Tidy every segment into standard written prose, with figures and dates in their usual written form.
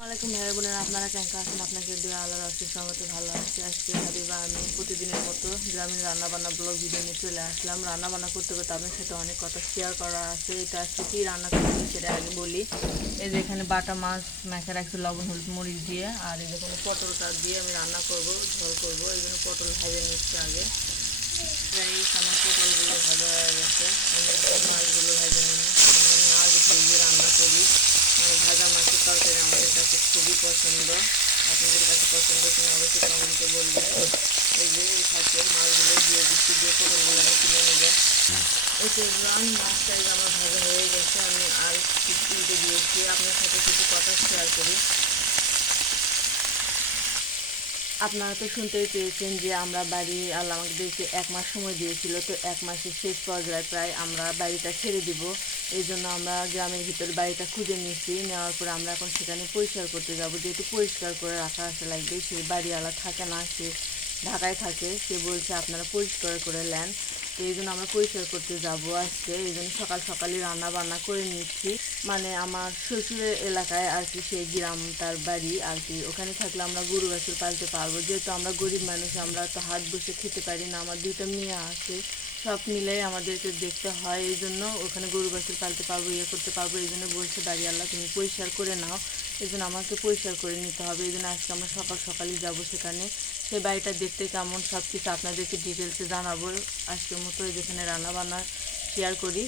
ওয়ালাইকুম ভাই বোনেরা, আপনারা কেমন আছেন? আপনাকে দিয়ে আল্লাহর অশেষ রহমতে ভালো আছি। আজকে হাবিবা আমি প্রতিদিনের মতো গ্রামীণ রান্নাবান্না ব্লগ ভিডিও নিয়ে চলে আসলাম। রান্নাবান্না করতে করতে আপনার সাথে অনেক কথা শেয়ার করা আছে। এটা আজকে কী রান্না করছি সেটা আগে বলি। এই যে এখানে বাটা মাছ মেখে রাখছি লবণ হলুদ মরিচ দিয়ে, আর এই যে কোনো পটলটা দিয়ে আমি রান্না করব, ঝোল করব। এই জন্য পটল ভেজে নিচ্ছি আগে। আমার পটলগুলো ভাজা হয়ে গেছে, আমি মাছগুলো ভেজে নিই। আমরা মাছ ভেজে রান্না করি, মানে ভাজা মাছের তরকারি আমাদের কাছে খুবই পছন্দ। আপনাদের কাছে পছন্দ কিনা অবশ্যই কমেন্টে বলবেন। এই যে এই সাথে মাছগুলো দিয়ে দিচ্ছি, দিয়ে পটলগুলো আমি তুলে নেব। এতে মাছটা আমার ভাজা হয়ে গেছে, আমি আর তুলতে দিয়েছি। আপনার সাথে কিছু কথা শেয়ার করি। আপনারা তো শুনতেই পেয়েছেন যে আমরা বাড়ি আল্লাহ আমাদেরকে 1 মাস সময় দিয়েছিল, তো 1 মাসের শেষ পর্যায়ে প্রায় আমরা বাড়িটা ছেড়ে দিব। এই জন্য আমরা গ্রামের ভিতরে বাড়িটা খুঁজে নিয়েছি। নেওয়ার পরে আমরা এখন সেখানে পরিষ্কার করতে যাব। যেহেতু পরিষ্কার করে রাখা আসা লাগবে, সেই বাড়িওয়ালা থাকে না, সে ঢাকায় থাকে। সে বলছে আপনারা পরিষ্কার করে নেন, তো এই জন্য আমরা পরিষ্কার করতে যাব আজকে। এই জন্য সকাল সকালই রান্না বান্না করে নিচ্ছি। মানে আমার শ্বশুরের এলাকায় আর কি, সেই গ্রাম তার বাড়ি আর কি। ওখানে থাকলে আমরা গরু বাছুর পালতে পারবো। যেহেতু আমরা গরিব মানুষ, আমরা তো হাত বসে খেতে পারি না। আমার 2টা মেয়ে আছে, সব মিলেই আমাদেরকে দেখতে হয়। এই জন্য ওখানে গরু বাছুর পালতে পারবো, ইয়ে করতে পারবো। এই জন্য বলছে বাড়িওয়ালা তুমি পরিষ্কার করে নাও। এই জন্য আমাকে পরিষ্কার করে নিতে হবে। এই জন্য আজকে আমরা সকাল সকালই যাবো সেখানে। সেই বাড়িটা দেখতে কেমন সব কিছু আপনাদেরকে ডিটেলসে জানাবো আজকের মতো। যেখানে রান্না বান্না শেয়ার করি।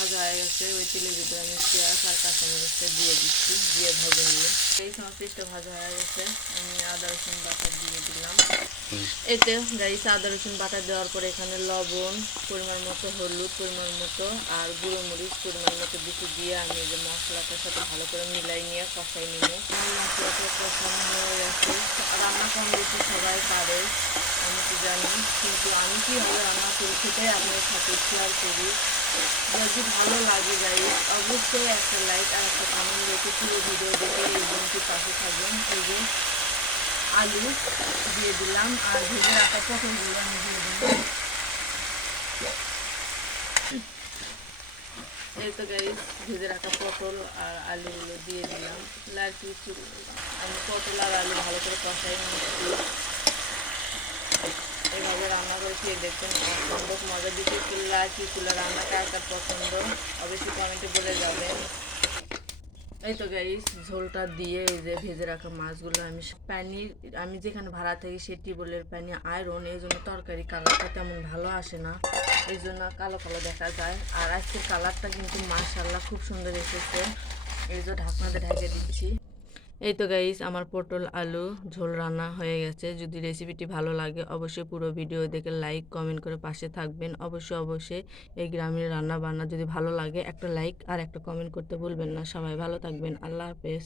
ভাজা হয়ে গেছে, ওই তেলের ভিতরে আমি পেঁয়াজ আর কাঁচামরিচটা দিয়ে দিচ্ছি, দিয়ে ভেজে নিয়ে এই সময় পেঁয়াজটা ভাজা হয়ে গেছে, আমি আদা রসুন বাটা দিয়ে দিলাম। এতে গাইস আদা রসুন বাটা দেওয়ার পরে এখানে লবণ পরিমাণ মতো, হলুদ পরিমাণ মতো আর গুঁড়ো মরিচ পরিমাণ মতো কিছু দিয়ে আমি এই যে মশলাটার সাথে ভালো করে মিলাই নিয়ে কষাই নিব। মশলাটা কষানো হয়ে গেছে। রান্না কম বেশি সবাই পারে, আমি তো জানি, কিন্তু আমি কীভাবে রান্না করি সেটাই আপনার সাথে শেয়ার করি। যদি ভালো লাগে গাইস অবশ্যই একটা লাইক আর একটা কমেন্ট রেখে পুরো ভিডিও দেখে এই বোনটির পাশে থাকবেন। এই যে আলু দিয়ে দিলাম আর ভেজে রাখা পটলগুলো আমি দিয়ে দিলাম। এই তো গাইস ভেজে রাখা পটল আর আলুগুলো দিয়ে দিলাম। আর কিছু আমি পটল আর আলু ভালো করে কষাই নিচ্ছি। এভাবে রান্না করে খেয়ে দেখবেন, অসম্ভব মজা দিতে। চুলা রান্না কার কার পছন্দ অবশ্যই কমেন্টে বলে যাবেন। এই তো গাইস ঝোলটা দিয়ে এই যে ভেজে রাখা মাছগুলো আমি পানি, আমি যেখানে ভাড়া থাকি সেই টিউবওয়েলের পানি আয়রন, এই জন্য তরকারি কালারটা তেমন ভালো আসে না, এই জন্য কালো কালো দেখা যায়। আর আজকের কালারটা কিন্তু মাশাআল্লাহ খুব সুন্দর এসেছে। এই যে ঢাকনাতে ঢেকে দিচ্ছি। এই তো গাইস আমার পটল আলু ঝোল রান্না হয়ে গেছে। যদি রেসিপিটি ভালো লাগে অবশ্যই পুরো ভিডিও দেখে লাইক কমেন্ট করে পাশে থাকবেন। অবশ্যই এই গ্রামের রান্না বান্না যদি ভালো লাগে একটা লাইক আর একটা কমেন্ট করতে ভুলবেন না। সবাই ভালো থাকবেন। আল্লাহ হাফেজ।